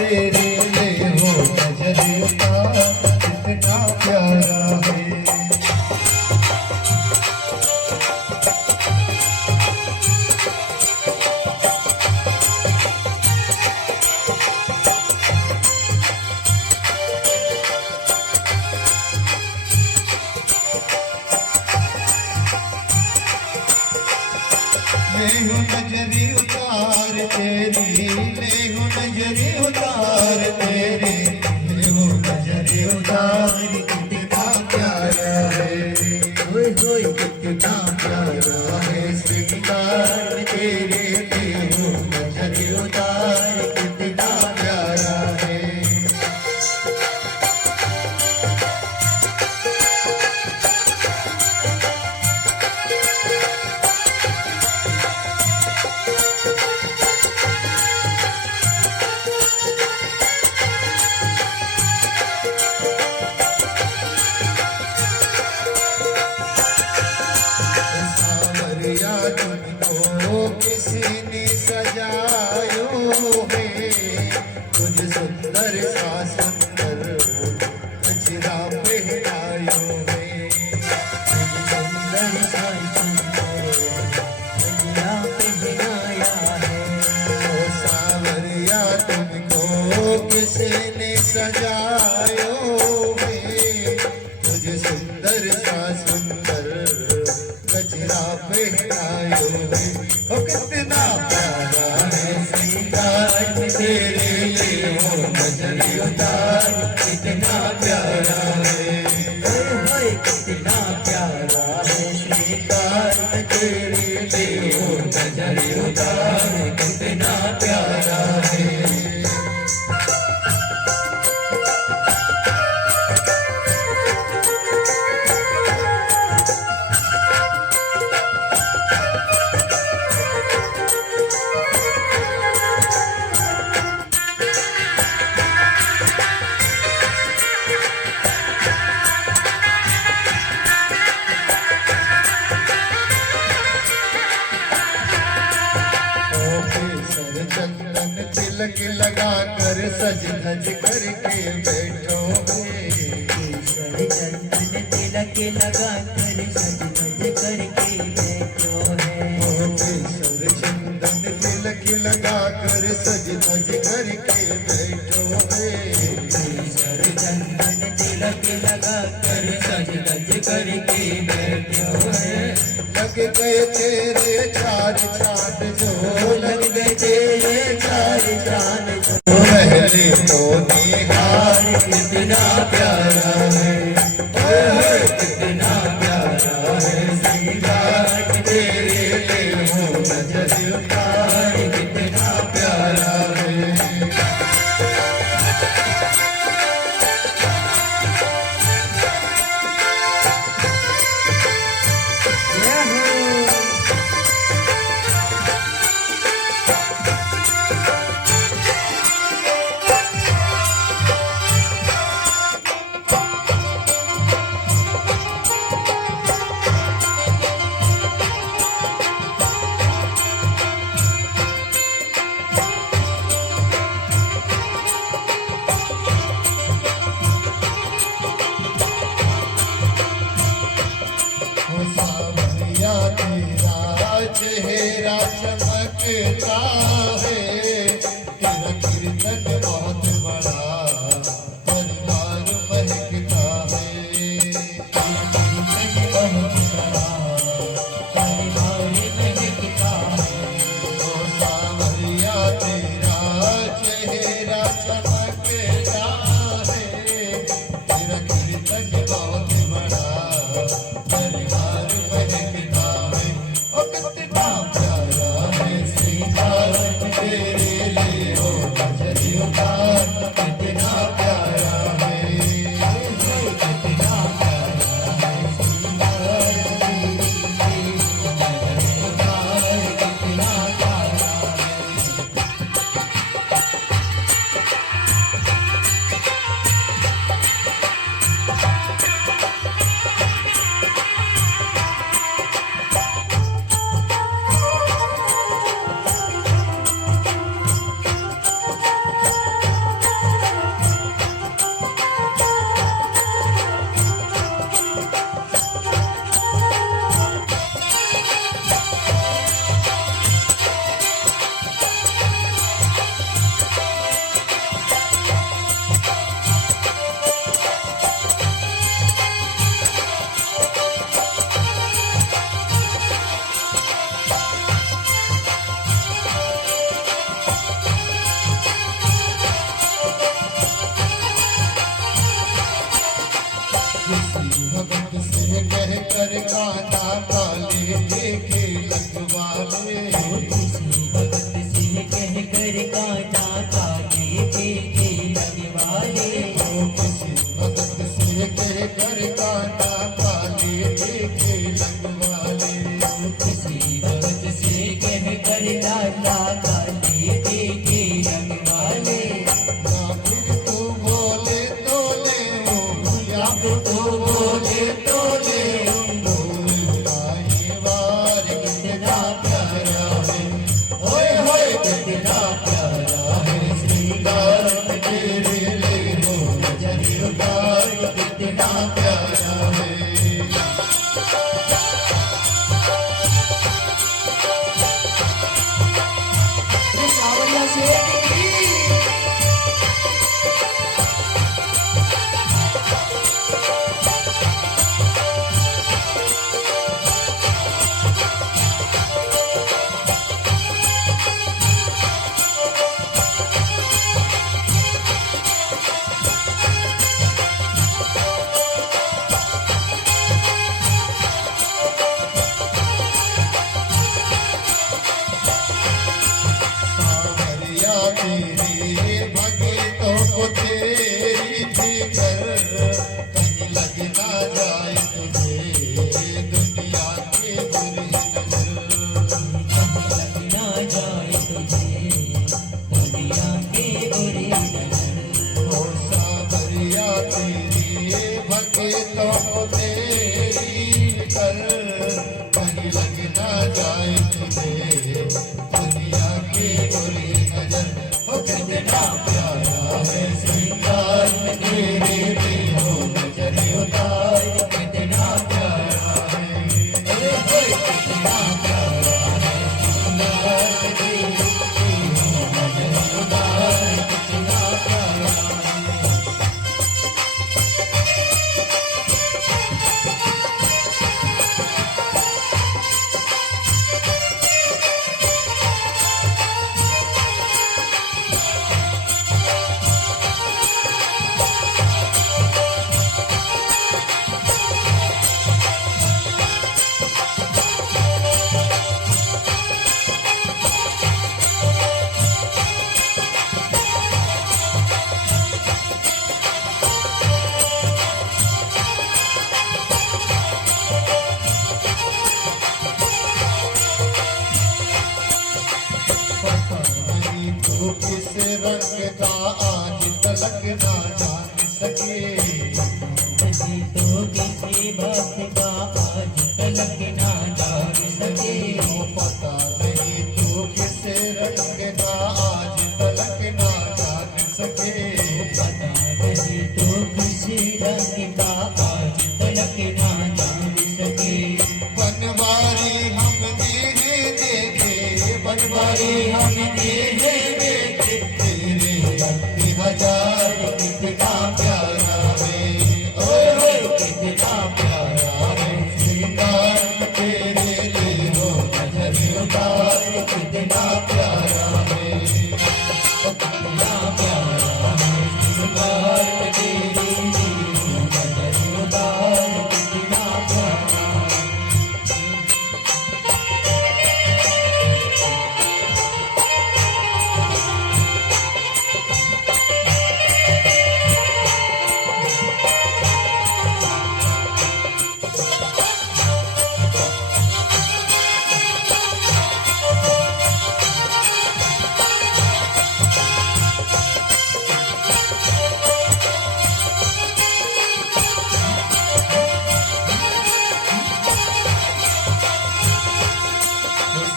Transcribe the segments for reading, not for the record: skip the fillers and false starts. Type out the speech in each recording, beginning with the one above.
तेरे लिए हो नजर उतार कितना प्यारा है। मैं हूँ नजरी उतार तेरी, मैं हूँ नजरी उतार तेरी, मैं हूँ नजरी उतार कितना प्यारा है। होए होए कितना प्यारा है श्रृंगार तेरे, मैं हूँ नजरी उतार कितना प्यारा है। सावरिया तुमको किसी ने सजायो है, तुझ सुंदर सा सुंदर गजरा पहनायो है। तुझ सुंदर सा सुंदर गजरा पहनाया है। ओ सावरिया तुमको किसी ने सजायो है, तुझ सुंदर सा सुंदर गजरा पहनायो है। ओ कितना प्यारा है श्रृंगार तेरे लिए हो नजरी उतार कितना प्यारा है। ओए कितना प्यारा है श्रृंगार तेरे लिए हो नजरी उतार कितना प्यारा है। चंदन तिलक लगा कर सज धज करके बैठो है। चंदन तिलक लगा कर सज धज करके बैठो है। केसर चंदन तिलक लगा कर सज धज करके बैठो है। केसर चंदन तिलक लगा कर सज धज करके बैठो है। लग गए तेरे चार चांद जो, लग गए तेरे चार चांद जो, पहले तो निहार कितना प्यारा है। ओए कितना प्यारा है श्रृंगार तेरे लिए हो नजर उतार कितना प्यारा है। सिर काटा काली फीके लगवाले। ओ किसी भगत से कहकर काटा काली फीके लगवाले। किसी भगत से कह कर लाला काली फीके लगवाले। या फिर तू बोले तो ले या फिर तू बोले तो ले ये वार कितना प्यारा है। ओए होए कितना प्यारा है। श्रृंगार तेरे ले हो नजर उतार कितना प्यारा है। सावरिया से सावरिया तेरे भगतों को तेरी फिकर कहीं लग ना जाए तुझे दुनिया की बुरी नजर। लगना जाए तुझे दुनिया के बुरी नजर। ओ सावरिया तेरे भगतों को तेरी फिकर कहीं लग ना जाए तुझे दुनिया की बुरी नजर। ओ कितना प्यारा है श्रृंगार तेरे भी हो नजर उतार कितना प्यारा है। ओए होए कितना प्यारा है श्रृंगार तेरे भी हो नजर उतार कितना प्यारा है। पता नहीं तू किस रंग का आज तलक ना जान सके। नहीं तो किसी बात का आज तलक ना जान सके। ओ पता नहीं तू किस रंग का आज तलक ना जान सके। पता नहीं तो किसी रंग का आज तलक ना जान सके। बनवारी हमने देखे बनवारी हमने देखे तेरे भक्ति हजार कितना प्यारा है। ओए होए कितना प्यारा है श्रृंगार तेरे लिए हो नजर उतार कितना प्यारा है। ओ कितना प्यारा है श्रृंगार तेरे लिए हो नजर उतार कितना प्यारा है।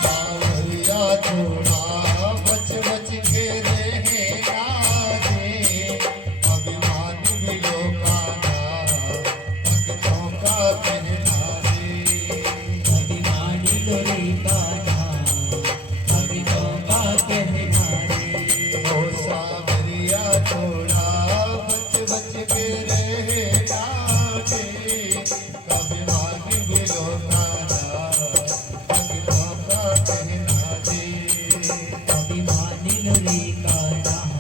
सावरिया थोड़ा बच बच के रहना दे। अभिमान भी लोकाना भक्तों का कहना दे। अभिमानी लोरी का नाम भक्तों का कहना रे। ओ सावरिया थोड़ा बच बच के रहना दे। अभिमान भी लोकाना भक्तों का कहना दे। अभिमानी लोरी का नाम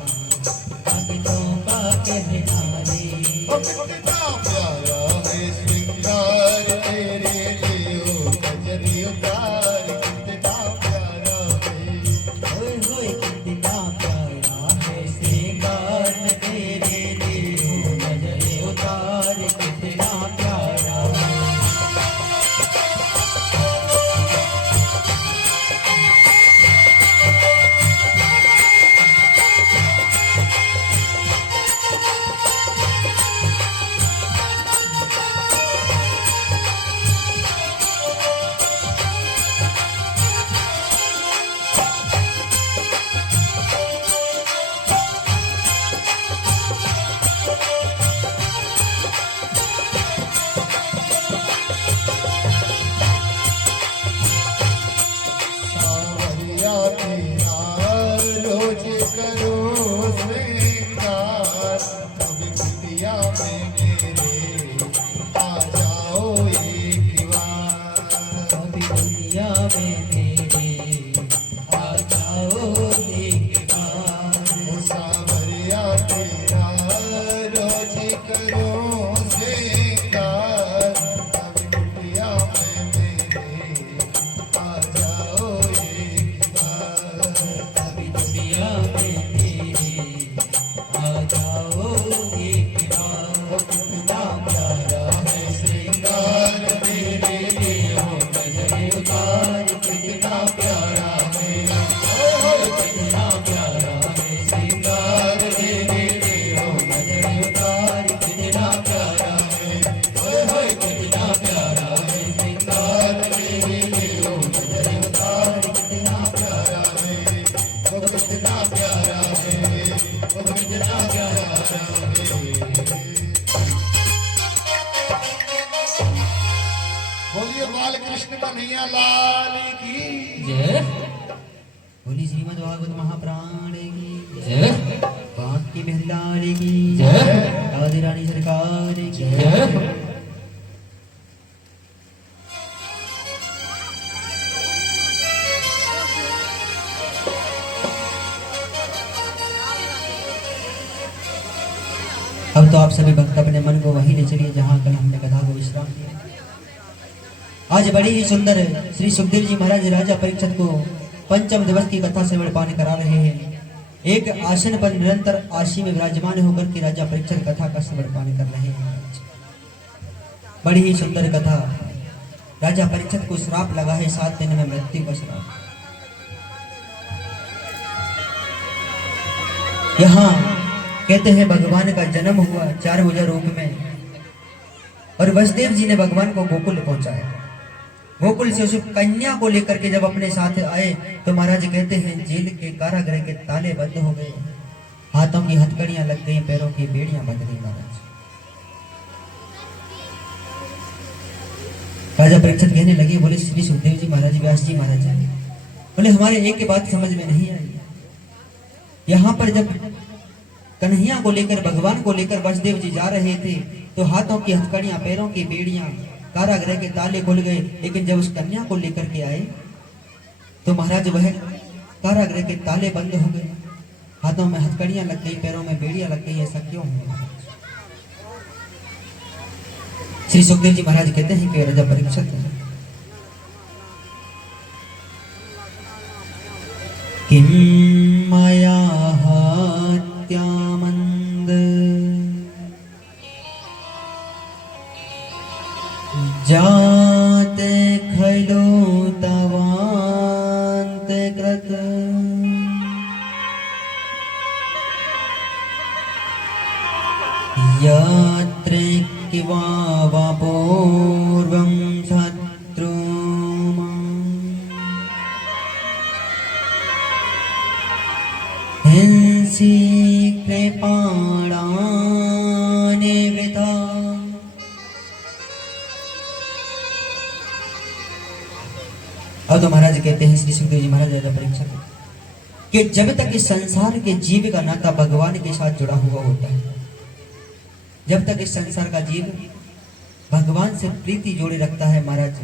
भक्तों का कहना रे। ओ कितना प्यारा है श्रृंगार तेरे लिए हो नजर उतार कितना प्यारा है। ओए होए कितना प्यारा है, वो कितना प्यारा है। बोलिए बाल कृष्ण कन्हैया लाल की जय बोली श्रीमद् भागवत महाप्राण की जय बांके बिहारी लाल की जय राधे रानी सरकार की जय। अब तो आप सभी भक्त अपने मन को वहीं ले चलिए जहां कल हमने कथा को विश्राम दिया। आज बड़ी ही सुंदर श्री सुखदेव जी महाराज राजा परीक्षित को पंचम दिवस की कथा से पान करा रहे हैं। एक आसन पर निरंतर आशी में विराजमान होकर के राजा परीक्षित कथा का श्रवण पान कर रहे हैं। बड़ी ही सुंदर कथा। राजा परीक्षित को श्राप लगा है 7 दिन में मृत्यु का श्राप। यहाँ कहते हैं भगवान का जन्म हुआ 4 भुजा रूप में और वसुदेव जी ने भगवान को गोकुल पहुंचाया। गोकुल से उस कन्या को लेकर के जब अपने साथ आए तो महाराज कहते हैं जेल के कारागृह के ताले बंद हो गए, हाथों की हथकड़ियां लग गई, पैरों की बेड़ियां बंध गई। महाराज राजा परीक्षित कहने लगे, बोले श्री सुखदेव जी महाराज, व्यास जी महाराज, बोले हमारे एक की बात समझ में नहीं आई। यहाँ पर जब कन्हैया को लेकर भगवान को लेकर वसुदेव जी जा रहे थे तो हाथों की हथकड़ियां, पैरों की बेड़ियां, कारागृह के ताले खुल गए। लेकिन जब उस कन्या को लेकर के आए तो महाराज वह कारागृह के ताले बंद हो गए, हाथों में हथकड़ियां लग गई, पैरों में बेड़ियां लग गई। ऐसा क्यों हुआ? श्री सुखदेव जी महाराज कहते हैं कि राजा परीक्षित किम माया हत्यामंद जाते खलो तवांत कृत यात्रे किवा वा पूर्वं शत्रुम हिंसी कृपाणानि वृथा। अब तो महाराज कहते हैं श्री सुखदेव जी महाराज राजा परीक्षित कि जब तक इस संसार के जीव का नाता भगवान के साथ जुड़ा हुआ होता है, जब तक इस संसार का जीव भगवान से प्रीति जोड़े रखता है महाराज,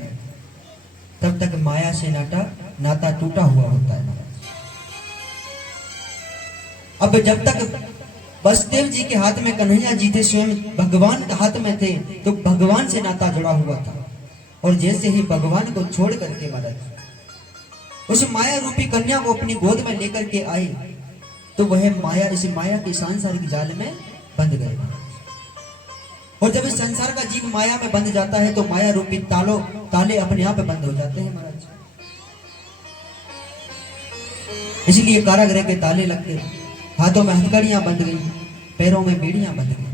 तब तक माया से नाता टूटा हुआ होता है महाराज। अब जब तक वसुदेव जी के हाथ में कन्हैया जी थे, स्वयं भगवान के हाथ में थे, तो भगवान से नाता जुड़ा हुआ था। और जैसे ही भगवान को छोड़ करके महाराज उस माया रूपी कन्या को अपनी गोद में लेकर के आए तो वह माया, इस माया के सांसारिक जाल में बंध गए। और जब इस संसार का जीव माया में बंध जाता है तो माया रूपी ताले अपने आप बंद हो जाते हैं महाराज। इसलिए कारागृह के ताले लग गए, हाथों में हथकड़ियां बंध गई, पैरों में बेड़ियां बंध गई।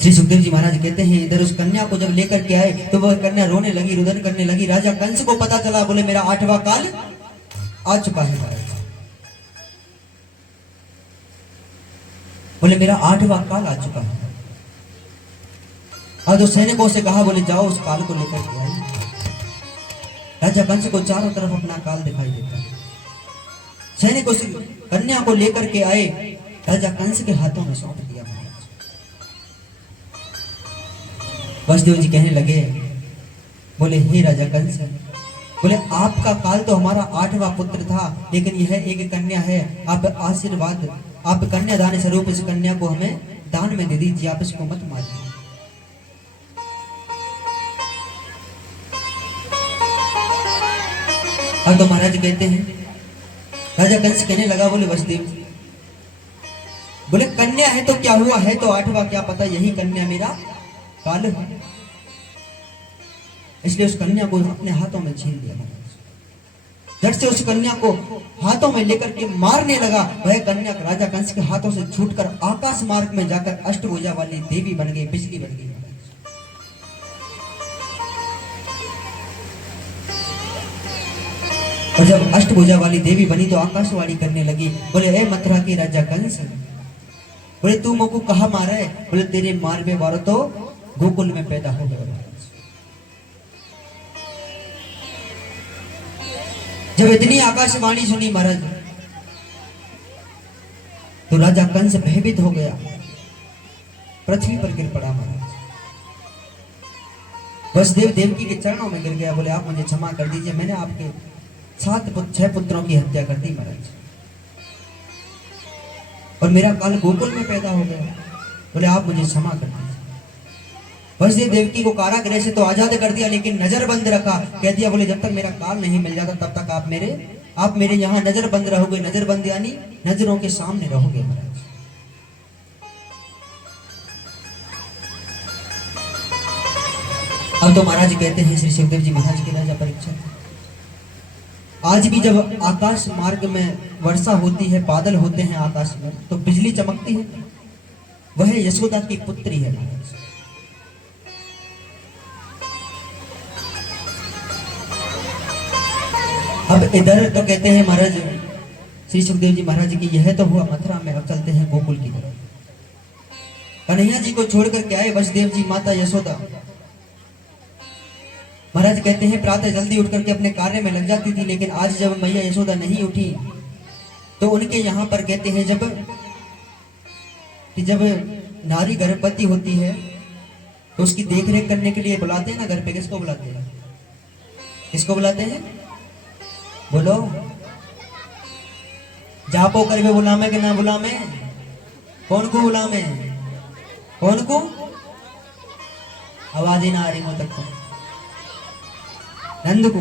श्री सुखदेव जी महाराज कहते हैं इधर उस कन्या को जब लेकर के आए तो वह कन्या रोने लगी, रुदन करने लगी। राजा कंस को पता चला, बोले मेरा 8वां काल आ चुका है महाराज, बोले मेरा 8वां काल आ चुका है। और तो सैनिकों से कहा, बोले जाओ उस काल को लेकर के आइए। राजा कंस को चारों तरफ अपना काल दिखाई देता है। सैनिक उस कन्या को लेकर के आए, राजा कंस के हाथों में सौंप दिया महाराज। वसुदेव जी कहने लगे, बोले हे राजा कंस, बोले आपका काल तो हमारा 8वां पुत्र था, लेकिन यह एक कन्या है। आप आशीर्वाद, आप कन्यादान स्वरूप इस कन्या को हमें दान में दे दीजिए, आप इसको मत मारिए। अब तो महाराज कहते हैं, राजा कंस कहने लगा, बोले वसुदेव, बोले कन्या है तो क्या हुआ, है तो 8वां, क्या पता यही कन्या मेरा काल है। इसलिए उस कन्या को अपने हाथों में छीन लिया महाराज। झट से उस कन्या को हाथों में लेकर के मारने लगा। वह कन्या राजा कंस के हाथों से छूटकर आकाश मार्ग में जाकर अष्टभुजा वाली देवी बन गई, बिजली बन गई। और जब अष्टभुजा वाली देवी बनी तो आकाशवाणी करने लगी, बोले ए मथुरा की राजा कंस, बोले तू मुझको कहा मारा है? बोले तेरे मार पे मारो तो गोकुल में पैदा हो गया। जब इतनी आकाशवाणी सुनी महाराज तो राजा कंस भयभीत हो गया, पृथ्वी पर गिर पड़ा महाराज। वसुदेव देवकी के चरणों में गिर गया, बोले आप मुझे क्षमा कर दीजिए, मैंने आपके 6 पुत्रों की हत्या कर दी महाराज, और मेरा काल गोकुल में पैदा हो गया, बोले आप मुझे क्षमा कर दीजिए। वसुदेव देवकी को कारागृह से तो आजाद कर दिया, लेकिन नजर बंद रखा, कह दिया बोले जब तक मेरा काल नहीं मिल जाता तब तक आप मेरे यहाँ नजर बंद रहोगे। नजर बंद यानी नजरों के सामने रहोगे महाराज। अब तो महाराज कहते हैं श्री सुखदेव जी महाराज के राजा परीक्षित, आज भी जब आकाश मार्ग में वर्षा होती है, बादल होते हैं आकाश में, तो बिजली चमकती है, वह यशोदा की पुत्री है महाराज। अब इधर तो कहते हैं महाराज श्री सुखदेव जी महाराज की यह तो हुआ मथुरा में, अब चलते हैं गोकुल की तरफ। कन्हैया जी को छोड़कर के आए वसुदेव जी, माता यशोदा। महाराज कहते हैं प्रातः जल्दी उठ करके अपने कार्य में लग जाती थी, लेकिन आज जब मैया यशोदा नहीं उठी तो उनके यहाँ पर कहते हैं जब नारी गर्भवती होती है तो उसकी देखरेख करने के लिए बुलाते हैं ना घर पे, किसको बुलाते हैं? किसको बुलाते हैं? बोलो। जापो करवे बुलामे के ना बुलामे? कौन को बुलामे? कौन को? आवाज ही ना आ रही मुझ तक। नंद को,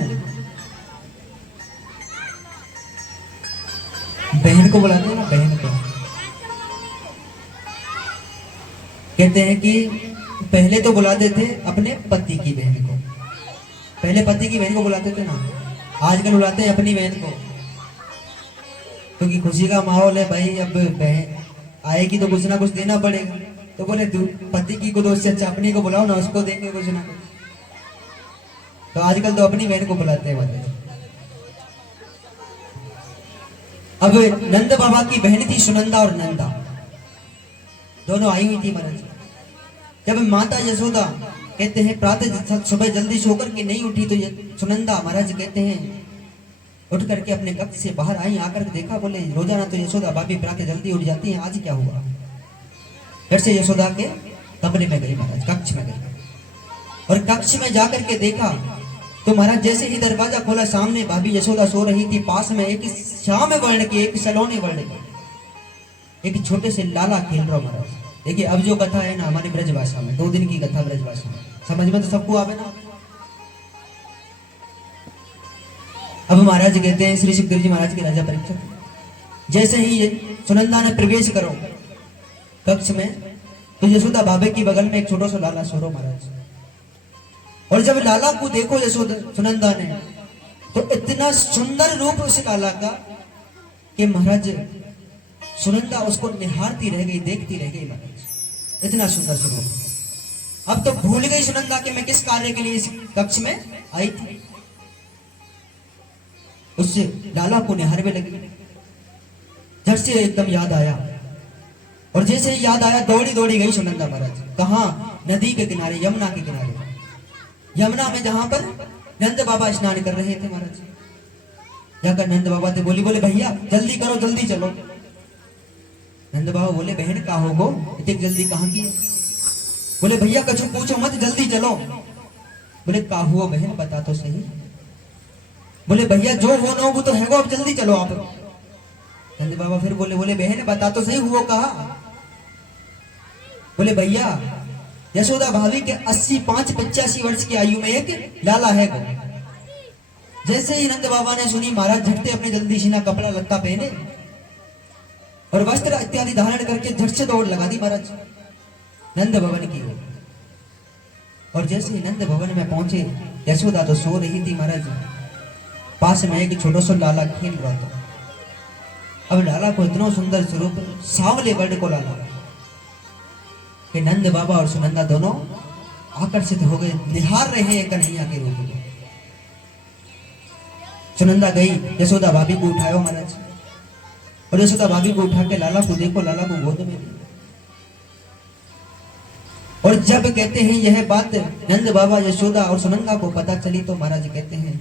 बहन को बुलाते हैं ना, बहन को। कहते हैं कि पहले तो बुलाते थे अपने पति की बहन को, पहले पति की बहन को बुलाते थे ना, आजकल बुलाते हैं अपनी बहन को, क्योंकि खुशी का माहौल है भाई। अब बहन आएगी तो कुछ ना कुछ देना पड़ेगा, तो बोले पति की को तो उससे अच्छा अपनी को बुलाओ ना, उसको देंगे कुछ ना कुछ। तो आजकल तो अपनी बहन को बुलाते हैं वाले। अब नंद बाबा की बहन थी सुनंदा और नंदा, दोनों आई हुई थी महाराज। जब माता यशोदा कहते हैं प्रातः सुबह जल्दी सोकर के नहीं उठी तो सुनंदा महाराज कहते हैं उठ करके अपने कक्ष से बाहर आई, आकर देखा, बोले रोजाना तो यशोदा भाभी प्रातः जल्दी उठ जाती हैं, आज क्या हुआ? फिर से यशोदा के कमरे में गई महाराज, कक्ष में गई, और कक्ष में जाकर के देखा तो महाराज जैसे ही दरवाजा खोला, सामने भाभी यशोदा सो रही थी, पास में एक श्याम वर्ण के, एक सलोने वर्ण के एक छोटे से लाला खेल रहा महाराज। देखिए अब जो कथा है ना हमारी ब्रजभाषा में, 2 दिन की कथा ब्रजभाषा में, समझ में तो सबको आवे ना। अब महाराज कहते हैं श्री सुखदेव जी महाराज के राजा परीक्षित, जैसे ही सुनंदा ने प्रवेश करो कक्ष में तो यशोदा भाभी की बगल में एक छोटा सा लाला सो रहा महाराज। और जब लाला को देखो यशोदा सुनंदा ने तो इतना सुंदर रूप उस लाला का कि महाराज सुनंदा उसको निहारती रह गई, देखती रह गई महाराज, इतना सुंदर स्वरूप। अब तो भूल गई सुनंदा कि मैं किस कार्य के लिए इस कक्ष में आई थी, उससे लाला को निहारने लगी। झट से एकदम याद आया, और जैसे ही याद आया दौड़ी दौड़ी गई सुनंदा महाराज। कहा? नदी के किनारे, यमुना के किनारे, यमुना में जहां पर नंद बाबा स्नान कर रहे थे महाराज। जाकर नंद बाबा से बोली, बोले भैया जल्दी करो, जल्दी चलो। नंद बाबा बोले बहन का होगो, इतनी जल्दी कहां की? बोले भैया कछु पूछो मत, जल्दी चलो। बोले का हुआ बहन बता तो सही। बोले भैया जो हो ना वो तो है, अब जल्दी चलो आप। नंद बाबा फिर बोले, बोले बहन बता तो सही हुआ कहा। बोले भैया यशोदा भाभी के 85 वर्ष की आयु में एक लाला है गो। जैसे ही नंद बाबा ने सुनी महाराज झटते अपने जल्दी सीना कपड़ा लत्ता पहने और वस्त्र इत्यादि धारण करके झट से दौड़ लगा दी महाराज नंद भवन की ओर। और जैसे ही नंद भवन में पहुंचे, यशोदा तो सो रही थी महाराज, पास में एक छोटा सा लाला खेल रहा था। अब लाला को इतना सुंदर स्वरूप, सांवले वर्ण को लाला कि नंद बाबा और सुनंदा दोनों आकर्षित हो गए, निहार रहे हैं कन्हैया के रूप में। सुनंदा गई, यशोदा भाभी को उठाया महाराज, और यशोदा भाभी को उठा के लाला को देखो, लाला को गोद में लिया। और जब कहते हैं यह बात नंद बाबा, यशोदा और सुनंदा को पता चली, तो महाराज कहते हैं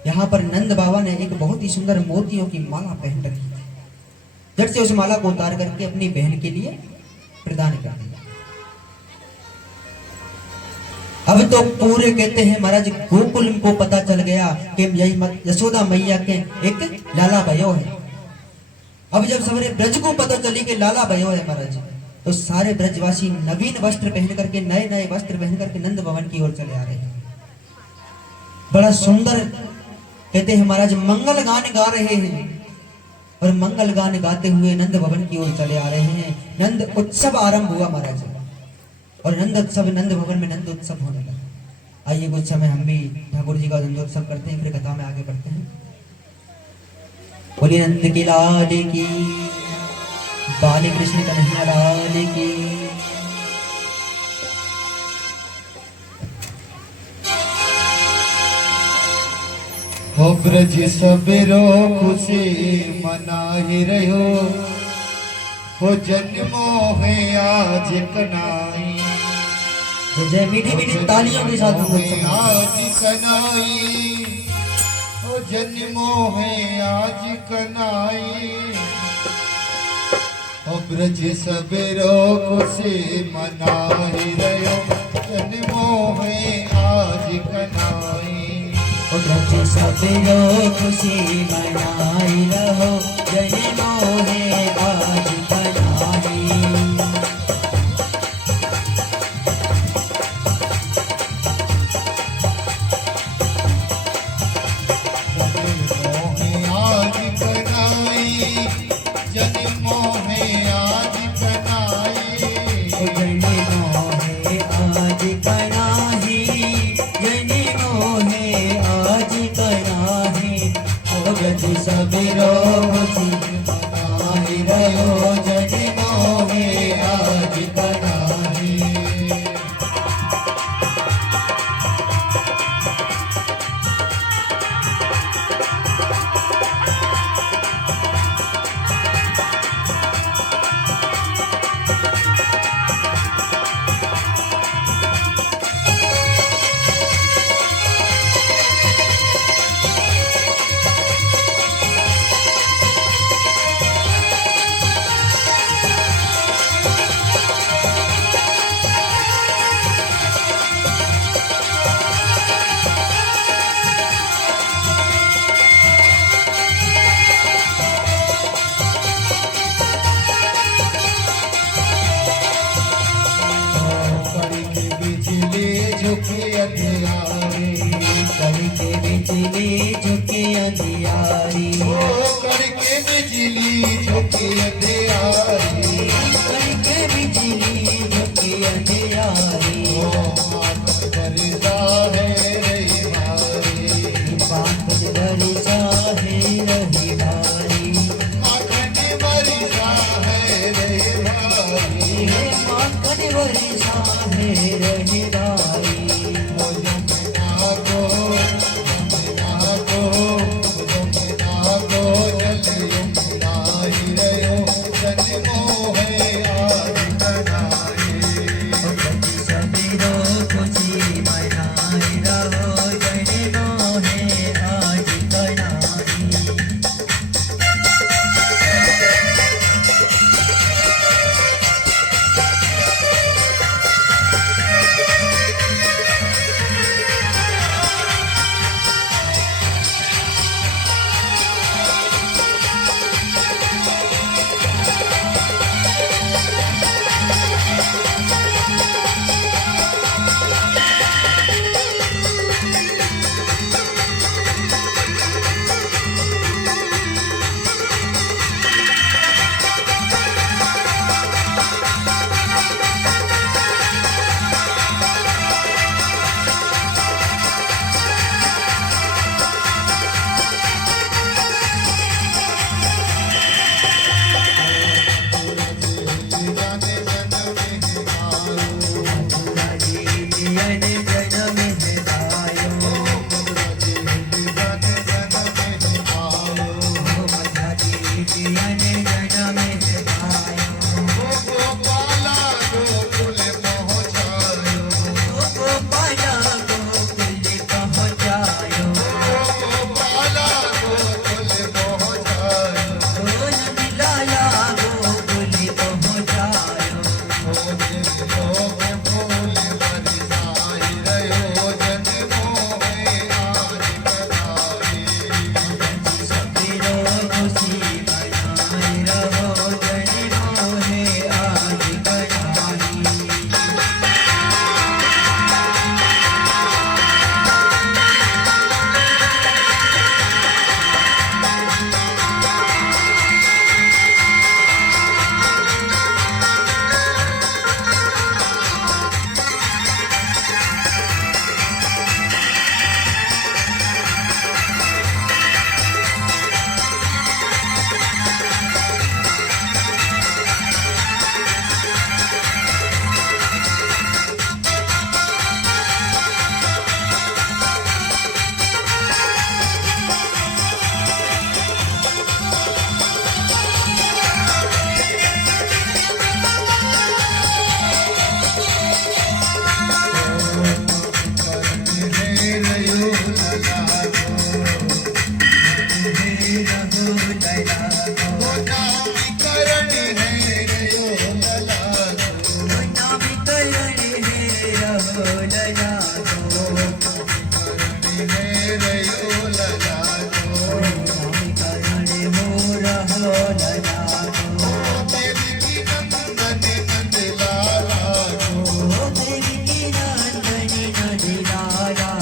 यहाँ पर नंद बाबा ने एक बहुत ही सुंदर मोतियों की माला पहन रखी थी। झट से उस माला को उतार करके अपनी बहन के लिए प्रदान कर दिया। अब तो पूरे कहते हैं महाराज गोकुल को पता चल गया कि यशोदा मैया के एक लाला भयो है। अब जब सवेरे ब्रज को पता चली कि लाला भयो है महाराज, तो सारे ब्रजवासी नवीन वस्त्र पहन करके, नए नए वस्त्र पहन करके नंद भवन की ओर चले आ रहे हैं। बड़ा सुंदर कहते हैं महाराज मंगल गान गा रहे हैं, और मंगल गान गाते हुए नंद भवन की ओर चले आ रहे हैं। नंद उत्सव आरंभ हुआ महाराज, और नंद उत्सव, नंद भवन में नंद उत्सव होने लगा। आइए कुछ समय हम भी ठाकुर जी का नंदोत्सव करते हैं, फिर कथा में आगे बढ़ते हैं। बोलिए नंद की लाल की, बाली कृष्ण कन्हैया लाल की। हो ब्रज सबेरो खुशी मनाही रहो, हो जन्मो है आज कनाई। जय मीठी मीठी तालियों के साथ आज कनाई, हो जन्मो है आज कनाई। हो ब्रज सबेरो खुशी मनाही रहो, जन्मो है आज कनाई। ब्रज सबेरो खुशी मनाई रहो, जन्मो है आज कनाई। जन्मो है आज कनाई, जन्मो है आज कनाई, जन्मो है आज कनाई। ब्रज सबेरो खुशी मनाई रहो, जन्मो है आज कनाई। झुके अंधियारी, करके बिजली झुके अंधियारी, करके बिजली झुके अंधियारी, करके बिजली झुके अंधियारी। बरसा है रही भारी, बात बरसा है रही भारी, माखन बरसा है रही भारी, माखन बरसा है रही भारी। लला वो नामकरण है रयो लला नामकरण है रहो लला है रयो लला नामकरण हो रहो लला देवी की नंदन नंद लाला देवी की नंदनी नदी लाला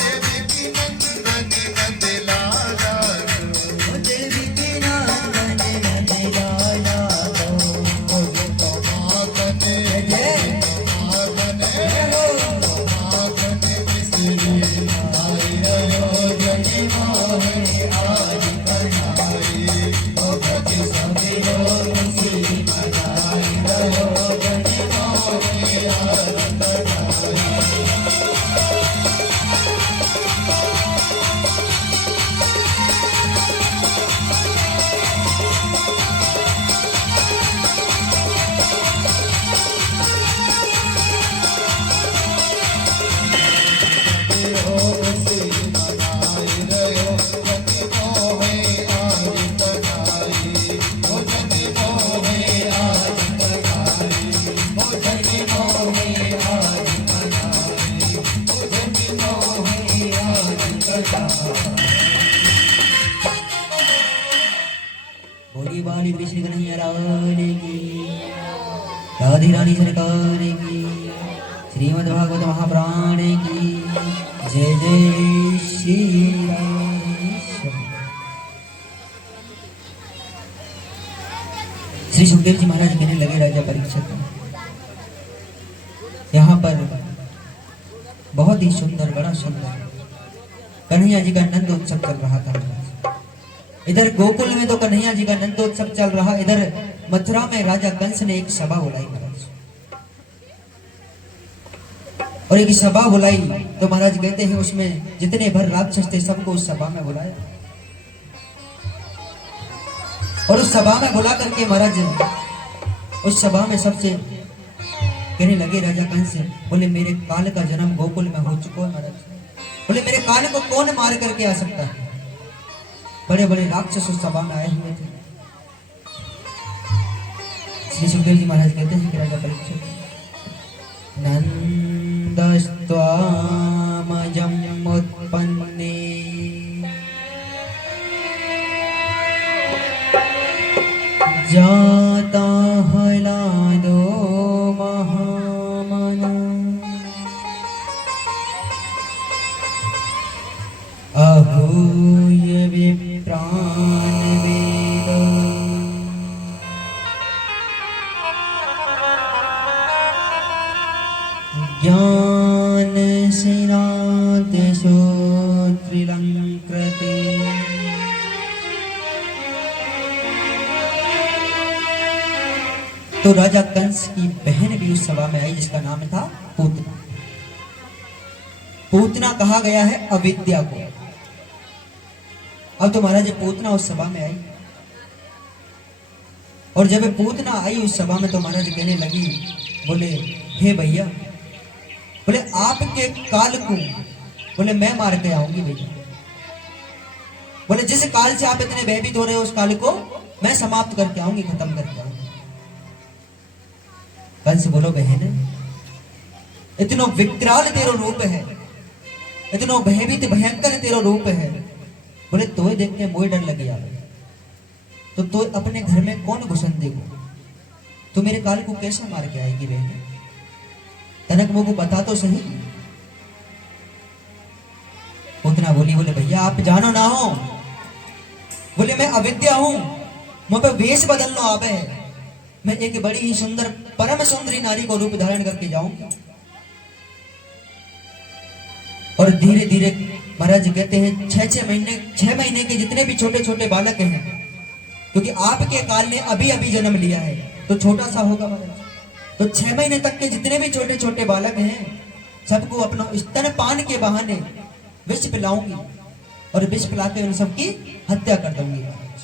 देवी की नंदन नंद लाला देवी की नंदनी नदी लाला बोली बाली कृष्ण कन्हैया लाल की राधे रानी सरकार की श्रीमद् भागवत महापुराण की जय जय श्री राम। श्री सुखदेव जी महाराज कहने लगे राजा परीक्षित यहाँ पर बहुत ही सुंदर बड़ा सुंदर कन्हैया जी का नंद उत्सव चल रहा था महाराज। इधर गोकुल में तो कन्हैया जी का नंदोत्सव चल रहा, इधर मथुरा में राजा कंस ने एक सभा बुलाई महाराज। और एक सभा बुलाई तो महाराज कहते हैं उसमें जितने भर राक्षस थे सबको उस सभा में बुलाया और उस सभा में बुला करके महाराज उस सभा में सबसे कहने लगे राजा कंस बोले मेरे काल का जन्म गोकुल में हो चुका है महाराज। बोले मेरे काल को कौन मार करके आ सकता है। बड़े बड़े राक्षस उस सभा में आए हुए थे। श्री सुखदेव जी महाराज कहते हैं कि राजा परीक्षित नंदस्त्वामजं उत्पन्ने जाता हलादो महामना अहूय विप्रान वेद ज्ञान सिनात श्रोत्रिलंकृते तो राजा कंस की बहन भी उस सभा में आई जिसका नाम था पूतना। पूतना कहा गया है अविद्या को। अब तो महाराज पूतना उस सभा में आई और जब पूतना आई उस सभा में तो महाराज कहने लगी बोले हे भैया बोले आपके काल को बोले मैं मार के आऊंगी भैया। बोले जिस काल से आप इतने भयभीत हो रहे हो उस काल को मैं समाप्त करके आऊंगी, खत्म करके आऊंगी। कंस बोलो बहन इतनो विकराल तेरो रूप है, इतनो भयभीत भयंकर तेरो रूप है। बोले तो देख के मोह डर लगी यार तो अपने घर में कौन घुसन देगो, तो मेरे काल को कैसे मार के आएगी बहन। तनक मुझको बता तो सही। उतना बोली बोले भैया आप जानो ना हो, बोले मैं अविद्या हूं, मुझ पे वेश बदलना आवे है। मैं एक बड़ी ही सुंदर परम सुंदरी नारी को रूप धारण करके जाऊंगी। और धीरे धीरे महाराज कहते हैं 6 महीने के जितने भी छोटे छोटे बालक हैं, क्योंकि आपके काल ने अभी अभी जन्म लिया है तो छोटा सा होगा महाराज, तो 6 महीने तक के जितने भी छोटे छोटे बालक हैं सबको अपना स्तनपान के बहाने विष पिलाऊंगी और विष पिला के उन सबकी हत्या कर दूंगी महाराज।